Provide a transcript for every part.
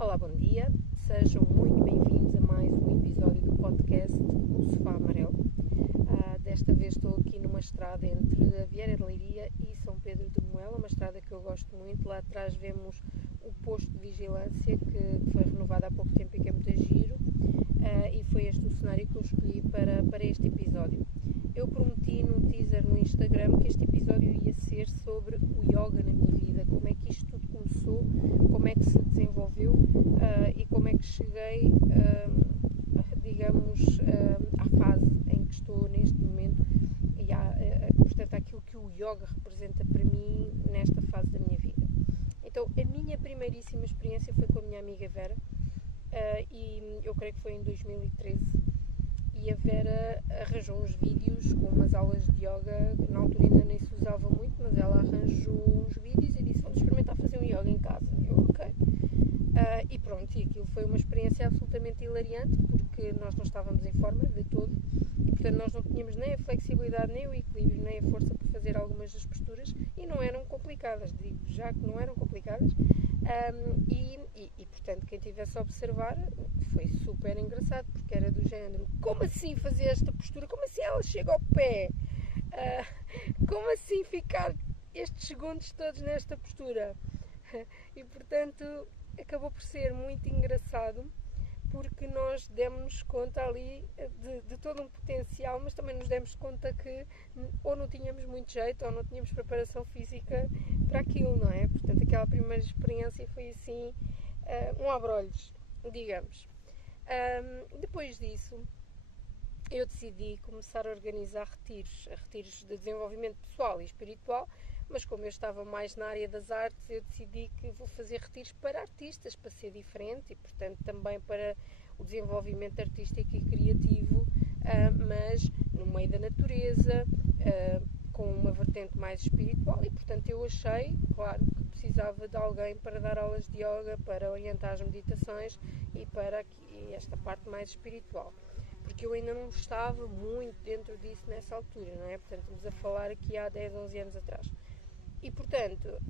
Olá, bom dia, sejam muito bem-vindos a mais um episódio do podcast O Sofá Amarelo. Desta vez estou aqui numa estrada entre a Vieira de Leiria e São Pedro de Moela, uma estrada que eu gosto muito. Lá atrás vemos o posto de vigilância que foi renovado há pouco tempo e que é muito giro, e foi este o cenário que eu escolhi para este episódio. Eu prometi num teaser no Instagram que este episódio ia ser sobre o yoga na minha vida, como é que isto tudo começou, como é que se desenvolveu e como é que cheguei, à fase em que estou neste momento e portanto, àquilo que o yoga representa para mim nesta fase da minha vida. Então, a minha primeiríssima experiência foi com a minha amiga Vera, e eu creio que foi em 2013. E a Vera arranjou uns vídeos com umas aulas de yoga, que na altura ainda nem se usava muito, mas ela arranjou uns vídeos e disse: vamos experimentar fazer um yoga em casa. Eu, ok. E pronto, e aquilo foi uma experiência absolutamente hilariante, porque nós não estávamos em forma de todo, e portanto nós não tínhamos nem a flexibilidade, nem o equilíbrio, nem a força para fazer algumas das posturas, e não eram complicadas, digo já que não eram complicadas. E portanto, quem estivesse a observar foi super engraçado, porque era do género: como assim fazer esta postura? Como assim ela chega ao pé? Como assim ficar estes segundos todos nesta postura? E portanto, acabou por ser muito engraçado, porque nós demos-nos conta ali de todo um potencial, mas também nos demos conta que ou não tínhamos muito jeito ou não tínhamos preparação física para aquilo, não é? Portanto, aquela primeira experiência foi assim, um abrolhos, digamos. Depois disso, eu decidi começar a organizar retiros de desenvolvimento pessoal e espiritual, mas como eu estava mais na área das artes, eu decidi que vou fazer retiros para artistas, para ser diferente e, portanto, também para o desenvolvimento artístico e criativo, mas no meio da natureza, com uma vertente mais espiritual, e, portanto, eu achei, claro, que precisava de alguém para dar aulas de yoga, para orientar as meditações e para esta parte mais espiritual. Porque eu ainda não estava muito dentro disso nessa altura, não é? Portanto, estamos a falar aqui há 10, 11 anos atrás. E, portanto,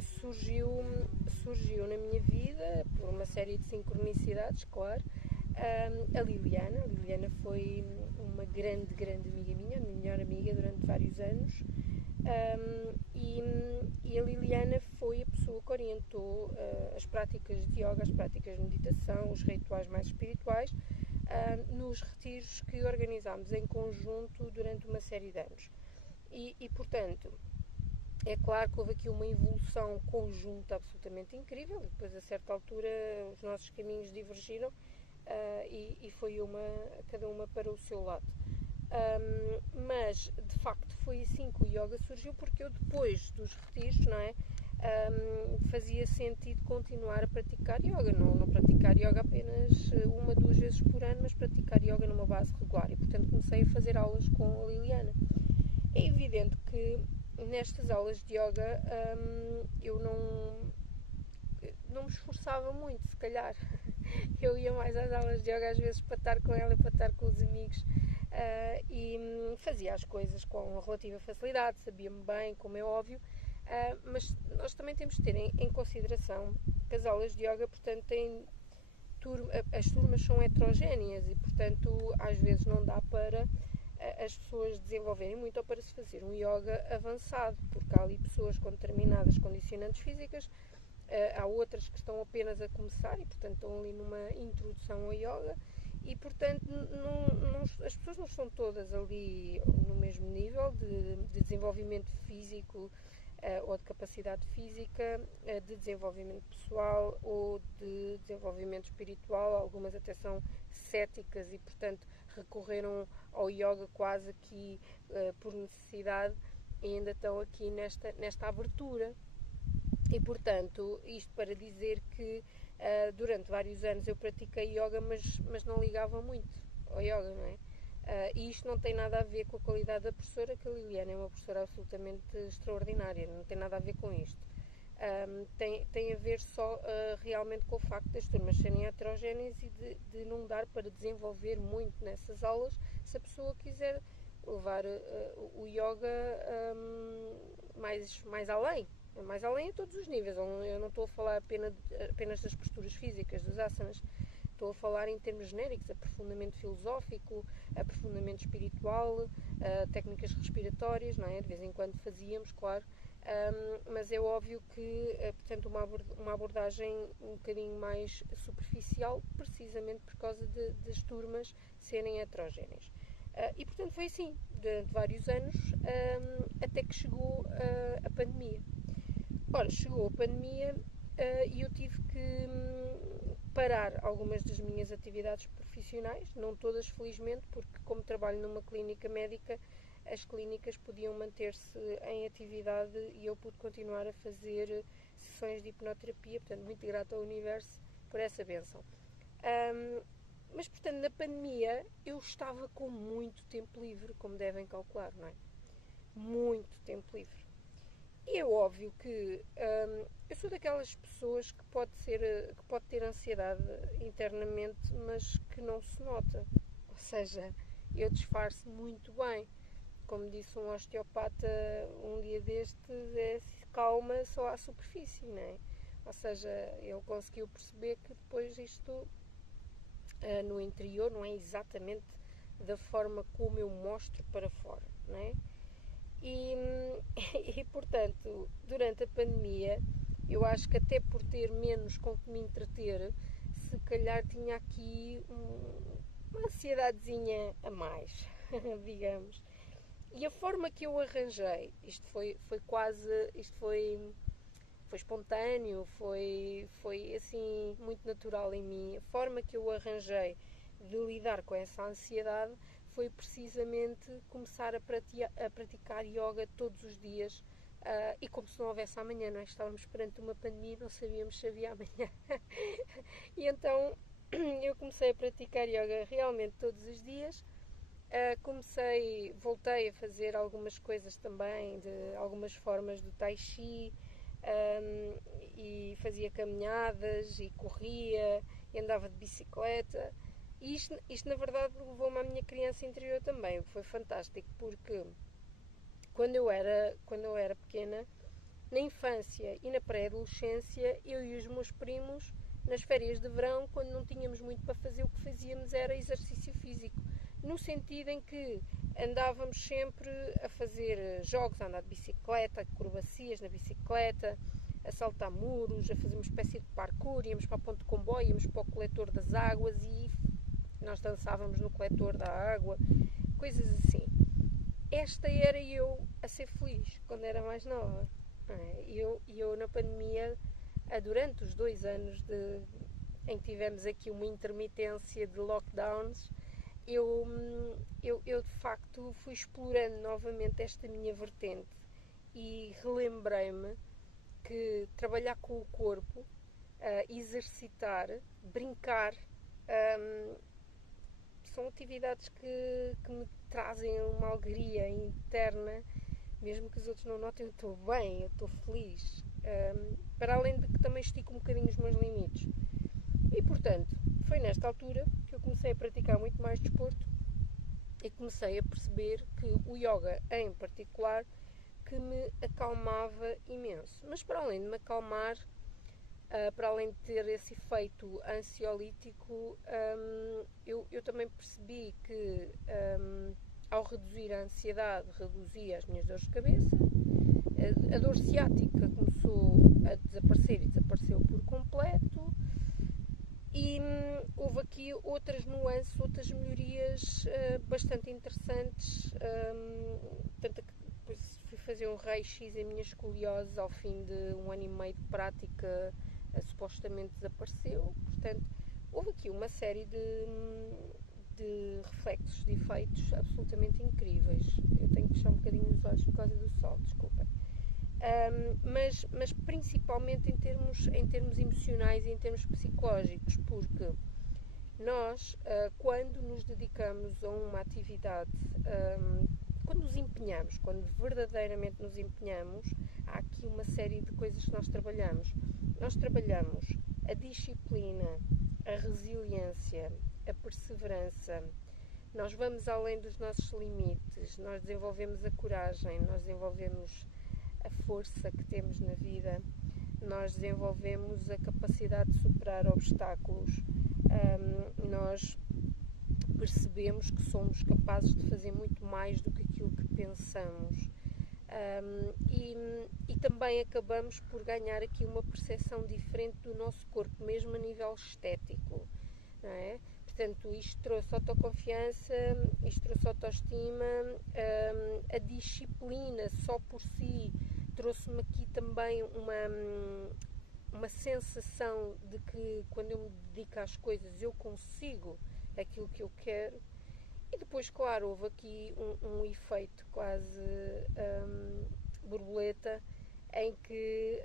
surgiu na minha vida, por uma série de sincronicidades, claro, a Liliana. A Liliana foi uma grande amiga minha, a minha melhor amiga durante vários anos, e a Liliana foi a pessoa que orientou as práticas de yoga, as práticas de meditação, os rituais mais espirituais, nos retiros que organizámos em conjunto durante uma série de anos. E portanto, é claro que houve aqui uma evolução conjunta absolutamente incrível, e depois a certa altura os nossos caminhos divergiram, e foi cada uma para o seu lado. Mas de facto foi assim que o yoga surgiu, porque eu, depois dos retiros, não é, fazia sentido continuar a praticar yoga, não praticar yoga apenas 1, 2 vezes por ano, mas praticar yoga numa base regular, e portanto comecei a fazer aulas com a Liliana. É evidente que nestas aulas de yoga eu não me esforçava muito, se calhar. Eu ia mais às aulas de yoga às vezes para estar com ela, para estar com os amigos, e fazia as coisas com relativa facilidade, sabia-me bem, como é óbvio, mas nós também temos de ter em consideração que as aulas de yoga, portanto, as turmas são heterogéneas e, portanto, às vezes não dá para as pessoas desenvolverem muito ou para se fazer um yoga avançado, porque há ali pessoas com determinadas condicionantes físicas, há outras que estão apenas a começar e, portanto, estão ali numa introdução ao yoga e, portanto, as pessoas não estão todas ali no mesmo nível de desenvolvimento físico, ou de capacidade física, de desenvolvimento pessoal ou de desenvolvimento espiritual. Algumas até são céticas e, portanto, recorreram ao yoga quase aqui por necessidade e ainda estão aqui nesta abertura. E, portanto, isto para dizer que durante vários anos eu pratiquei yoga, mas não ligava muito ao yoga, não é? E isto não tem nada a ver com a qualidade da professora, que a Liliana é uma professora absolutamente extraordinária, não tem nada a ver com isto. Tem a ver só realmente com o facto das turmas serem heterogéneas e de não dar para desenvolver muito nessas aulas se a pessoa quiser levar o yoga mais além, mais além a todos os níveis. Eu não estou a falar apenas das posturas físicas, dos asanas. Estou a falar em termos genéricos, aprofundamento filosófico, aprofundamento espiritual, técnicas respiratórias, não é? De vez em quando fazíamos, claro, mas é óbvio que, portanto, uma abordagem um bocadinho mais superficial, precisamente por causa das turmas serem heterogéneas. E, portanto, foi assim, durante vários anos, até que chegou a pandemia. Ora, chegou a pandemia e eu tive que parar algumas das minhas atividades profissionais, não todas, felizmente, porque como trabalho numa clínica médica, as clínicas podiam manter-se em atividade e eu pude continuar a fazer sessões de hipnoterapia, portanto, muito grata ao universo por essa bênção. Mas, portanto, na pandemia eu estava com muito tempo livre, como devem calcular, não é? Muito tempo livre. E é óbvio que eu sou daquelas pessoas que pode ter ansiedade internamente, mas que não se nota. Ou seja, eu disfarço muito bem. Como disse um osteopata um dia destes, é calma só à superfície, não é? Ou seja, ele conseguiu perceber que depois isto no interior não é exatamente da forma como eu mostro para fora, não é? E portanto, durante a pandemia, eu acho que até por ter menos com que me entreter, se calhar tinha aqui uma ansiedadezinha a mais, digamos. E a forma que eu arranjei, isto foi espontâneo, foi assim muito natural em mim. A forma que eu arranjei de lidar com essa ansiedade foi precisamente começar a praticar yoga todos os dias e como se não houvesse amanhã, não é? Estávamos perante uma pandemia, não sabíamos se havia amanhã. E então eu comecei a praticar yoga realmente todos os dias. Voltei a fazer algumas coisas também, de algumas formas do tai chi, e fazia caminhadas e corria e andava de bicicleta. E isto na verdade levou-me à minha criança interior também, o que foi fantástico, porque quando eu era pequena, na infância e na pré-adolescência, eu e os meus primos, nas férias de verão, quando não tínhamos muito para fazer, o que fazíamos era exercício físico, no sentido em que andávamos sempre a fazer jogos, a andar de bicicleta, acrobacias na bicicleta, a saltar muros, a fazer uma espécie de parkour, íamos para a ponte de comboio, íamos para o coletor das águas e nós dançávamos no coletor da água, coisas assim. Esta era eu a ser feliz quando era mais nova. E eu na pandemia, durante os 2 anos em que tivemos aqui uma intermitência de lockdowns, eu de facto fui explorando novamente esta minha vertente e relembrei-me que trabalhar com o corpo, exercitar, brincar, são atividades que me trazem uma alegria interna, mesmo que os outros não notem. Eu estou bem, eu estou feliz, para além de que também estico um bocadinho os meus limites. E portanto, foi nesta altura que eu comecei a praticar muito mais desporto e comecei a perceber que o yoga em particular que me acalmava imenso. Mas para além de me acalmar, para além de ter esse efeito ansiolítico, eu também percebi que ao reduzir a ansiedade, reduzia as minhas dores de cabeça, a dor ciática começou a desaparecer e desapareceu por completo, e houve aqui outras nuances, outras melhorias bastante interessantes, tanto que depois fui fazer um raio-x em minha escoliose ao fim de 1 ano e meio de prática, supostamente desapareceu. Portanto, houve aqui uma série de reflexos, de efeitos absolutamente incríveis. Eu tenho que fechar um bocadinho os olhos por causa do sol, desculpem. Mas principalmente em termos emocionais e em termos psicológicos, porque nós, quando nos dedicamos a uma atividade, quando nos empenhamos, quando verdadeiramente nos empenhamos, há aqui uma série de coisas que nós trabalhamos. Nós trabalhamos a disciplina, a resiliência, a perseverança, nós vamos além dos nossos limites, nós desenvolvemos a coragem, nós desenvolvemos a força que temos na vida, nós desenvolvemos a capacidade de superar obstáculos, nós percebemos que somos capazes de fazer muito mais do que aquilo que pensamos. E também acabamos por ganhar aqui uma percepção diferente do nosso corpo, mesmo a nível estético, não é? Portanto, isto trouxe autoconfiança, isto trouxe autoestima, a disciplina só por si trouxe-me aqui também uma sensação de que quando eu me dedico às coisas eu consigo aquilo que eu quero. E depois, claro, houve aqui um efeito quase borboleta, em que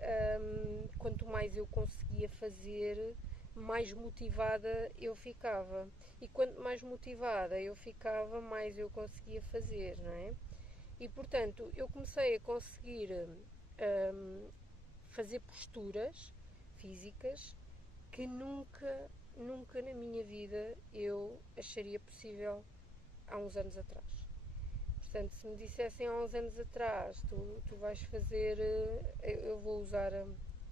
quanto mais eu conseguia fazer, mais motivada eu ficava. E quanto mais motivada eu ficava, mais eu conseguia fazer, não é? E, portanto, eu comecei a conseguir fazer posturas físicas que nunca na minha vida eu acharia possível há uns anos atrás. Portanto, se me dissessem há uns anos atrás, tu vais fazer, eu vou usar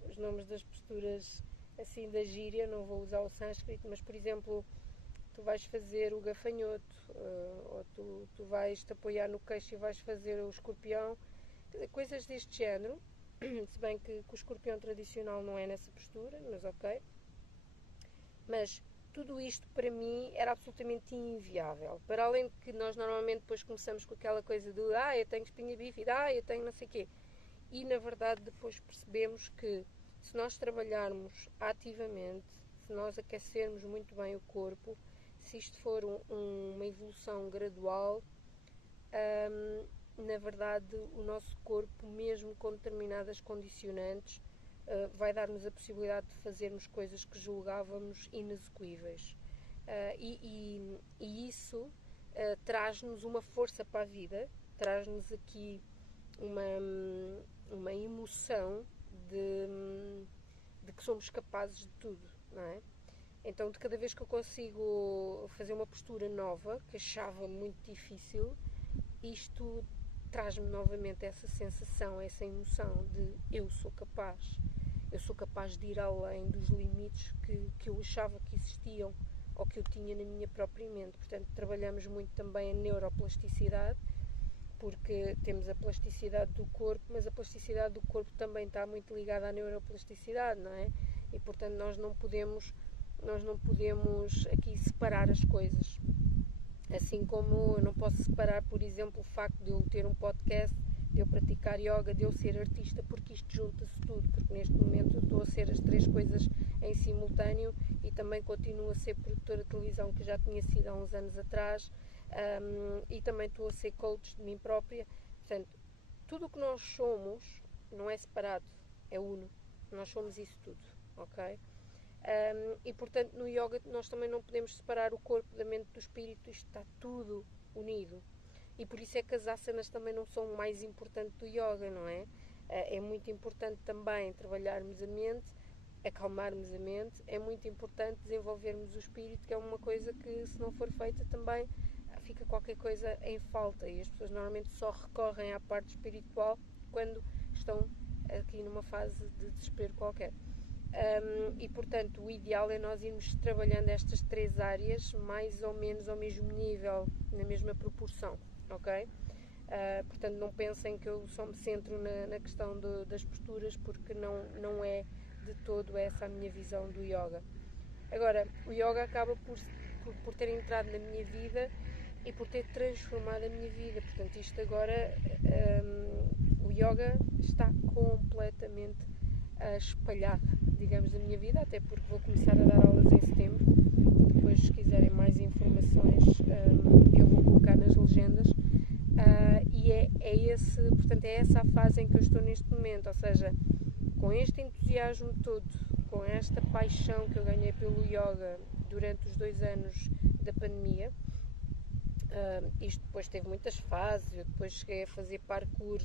os nomes das posturas assim da gíria, não vou usar o sânscrito, mas por exemplo, tu vais fazer o gafanhoto, ou tu vais te apoiar no queixo e vais fazer o escorpião, coisas deste género, se bem que o escorpião tradicional não é nessa postura, mas ok. Mas tudo isto para mim era absolutamente inviável. Para além de que nós normalmente depois começamos com aquela coisa de eu tenho espinha bífida, eu tenho não sei o quê. E na verdade depois percebemos que se nós trabalharmos ativamente, se nós aquecermos muito bem o corpo, se isto for uma evolução gradual, na verdade o nosso corpo, mesmo com determinadas condicionantes, vai dar-nos a possibilidade de fazermos coisas que julgávamos inexecuíveis. E isso traz-nos uma força para a vida, traz-nos aqui uma emoção de que somos capazes de tudo, não é? Então, de cada vez que eu consigo fazer uma postura nova, que achava muito difícil, isto traz-me novamente essa sensação, essa emoção de eu sou capaz de ir além dos limites que eu achava que existiam ou que eu tinha na minha própria mente. Portanto, trabalhamos muito também a neuroplasticidade, porque temos a plasticidade do corpo, mas a plasticidade do corpo também está muito ligada à neuroplasticidade, não é? E, portanto, nós não podemos aqui separar as coisas. Assim como eu não posso separar, por exemplo, o facto de eu ter um podcast, de eu praticar yoga, de eu ser artista, porque isto junta-se tudo, porque neste momento eu estou a ser as três coisas em simultâneo e também continuo a ser produtora de televisão, que já tinha sido há uns anos atrás, e também estou a ser coach de mim própria. Portanto, tudo o que nós somos não é separado, é uno. Nós somos isso tudo, ok? E portanto no yoga nós também não podemos separar o corpo da mente do espírito, isto está tudo unido. E por isso é que as asanas também não são o mais importante do yoga, não é? É muito importante também trabalharmos a mente, acalmarmos a mente, é muito importante desenvolvermos o espírito, que é uma coisa que se não for feita também fica qualquer coisa em falta, e as pessoas normalmente só recorrem à parte espiritual quando estão aqui numa fase de desespero qualquer. E portanto o ideal é nós irmos trabalhando estas três áreas mais ou menos ao mesmo nível, na mesma proporção, ok? Portanto não pensem que eu só me centro na questão das posturas, porque não é de todo essa a minha visão do yoga. Agora, o yoga acaba por ter entrado na minha vida e por ter transformado a minha vida. Portanto, isto agora, o yoga está completamente espalhado, digamos, na minha vida, até porque vou começar a dar aulas em setembro. Depois, se quiserem mais informações, eu vou colocar nas legendas. E portanto, é essa a fase em que eu estou neste momento, ou seja, com este entusiasmo todo, com esta paixão que eu ganhei pelo yoga durante os 2 anos da pandemia. Isto depois teve muitas fases. Eu depois cheguei a fazer parkour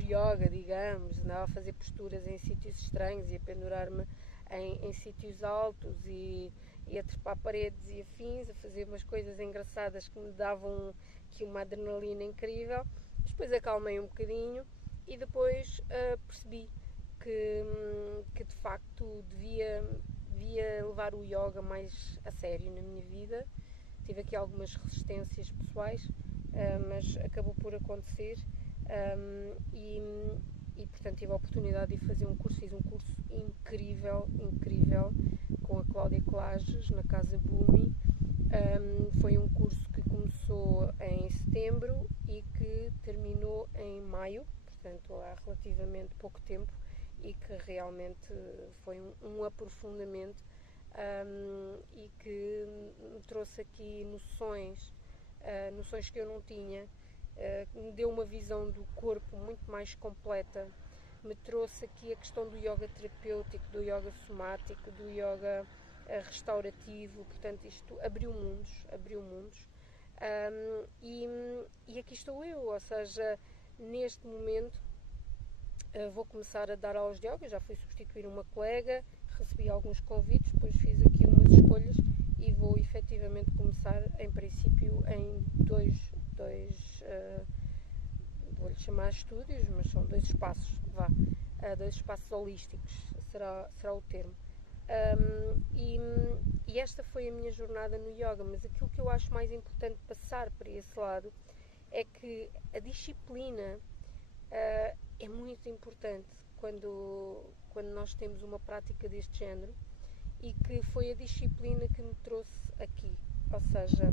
yoga, digamos, andava a fazer posturas em sítios estranhos e a pendurar-me em sítios altos e a trepar paredes e afins, a fazer umas coisas engraçadas que me davam aqui uma adrenalina incrível. Depois acalmei um bocadinho e depois percebi que de facto devia levar o yoga mais a sério na minha vida. Tive aqui algumas resistências pessoais, mas acabou por acontecer, e portanto tive a oportunidade de fazer um curso. Fiz um curso incrível com a Cláudia Colages na Casa Bumi. Foi um curso que começou em setembro e que terminou em maio, portanto há relativamente pouco tempo, e que realmente foi um aprofundamento, e que me trouxe aqui noções que eu não tinha, me deu uma visão do corpo muito mais completa, me trouxe aqui a questão do yoga terapêutico, do yoga somático, do yoga restaurativo. Portanto, isto abriu mundos, e aqui estou eu, ou seja, neste momento vou começar a dar aulas de yoga. Já fui substituir uma colega, recebi alguns convites, depois fiz aqui umas escolhas e vou efetivamente começar, em princípio, em dois vou-lhe chamar estúdios, mas são dois espaços, dois espaços holísticos, será o termo. E esta foi a minha jornada no yoga, mas aquilo que eu acho mais importante passar para esse lado é que a disciplina é muito importante quando nós temos uma prática deste género, e que foi a disciplina que me trouxe aqui. Ou seja,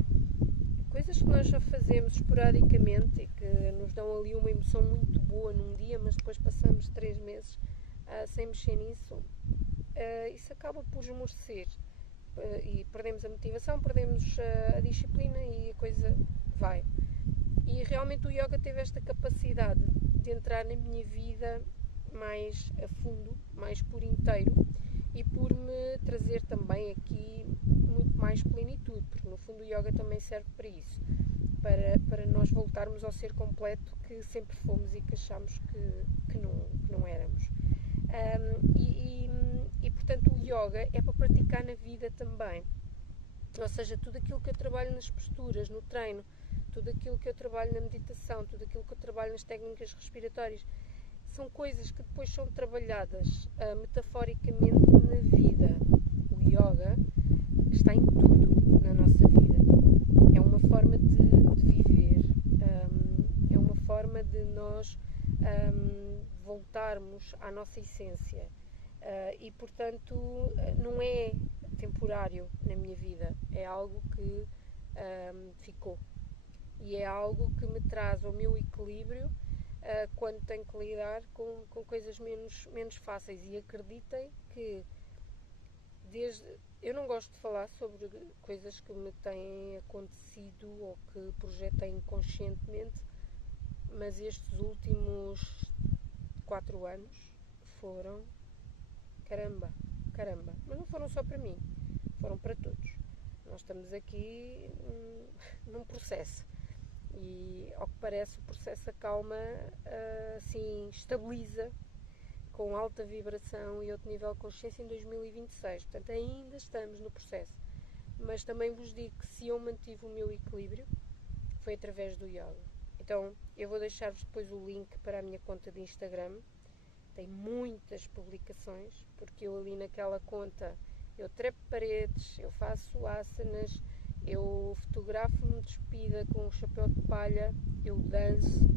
coisas que nós já fazemos esporadicamente e que nos dão ali uma emoção muito boa num dia, mas depois passamos 3 meses sem mexer nisso, isso acaba por esmorecer, e perdemos a motivação, perdemos a disciplina e a coisa vai. E realmente o yoga teve esta capacidade de entrar na minha vida mais a fundo, mais por inteiro, e por me trazer também aqui muito mais plenitude, porque no fundo o yoga também serve para isso, para nós voltarmos ao ser completo que sempre fomos e que achámos que não éramos. E portanto o yoga é para praticar na vida também, ou seja, tudo aquilo que eu trabalho nas posturas, no treino, tudo aquilo que eu trabalho na meditação, tudo aquilo que eu trabalho nas técnicas respiratórias, são coisas que depois são trabalhadas metaforicamente na vida. O yoga está em tudo na nossa vida. É uma forma de viver, é uma forma de nós voltarmos à nossa essência, e portanto não é temporário na minha vida, é algo que ficou, e é algo que me traz ao meu equilíbrio quando tenho que lidar com coisas menos fáceis. E acreditem que eu não gosto de falar sobre coisas que me têm acontecido ou que projetei inconscientemente, mas estes últimos 4 anos foram caramba, mas não foram só para mim, foram para todos. Nós estamos aqui num processo, e ao que parece o processo acalma, assim, estabiliza com alta vibração e outro nível de consciência em 2026. Portanto, ainda estamos no processo, mas também vos digo que se eu mantive o meu equilíbrio foi através do yoga. Então eu vou deixar-vos depois o link para a minha conta de Instagram. Tem muitas publicações, porque eu ali naquela conta eu trepo paredes, eu faço asanas, eu fotografo-me despida com um chapéu de palha, eu danço.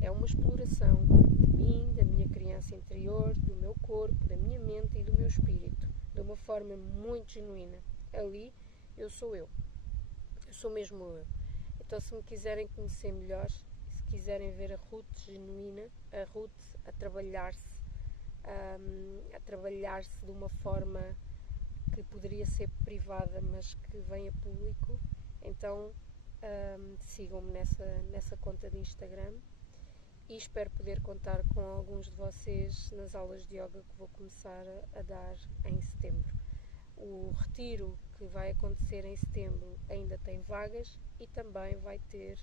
É uma exploração de mim, da minha criança interior, do meu corpo, da minha mente e do meu espírito, de uma forma muito genuína. Ali eu sou mesmo eu. Então, se me quiserem conhecer melhor, se quiserem ver a Ruth genuína, a Ruth a trabalhar-se de uma forma que poderia ser privada, mas que vem a público, então sigam-me nessa conta de Instagram, e espero poder contar com alguns de vocês nas aulas de yoga que vou começar a dar em setembro. O retiro que vai acontecer em setembro ainda tem vagas, e também vai ter,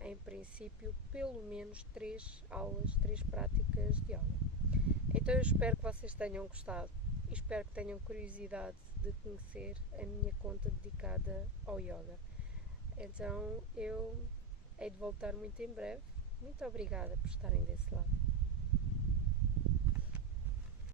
em princípio, pelo menos 3 aulas, 3 práticas de yoga. Então eu espero que vocês tenham gostado e espero que tenham curiosidade de conhecer a minha conta dedicada ao yoga. Então eu hei de voltar muito em breve. Muito obrigada por estarem desse lado.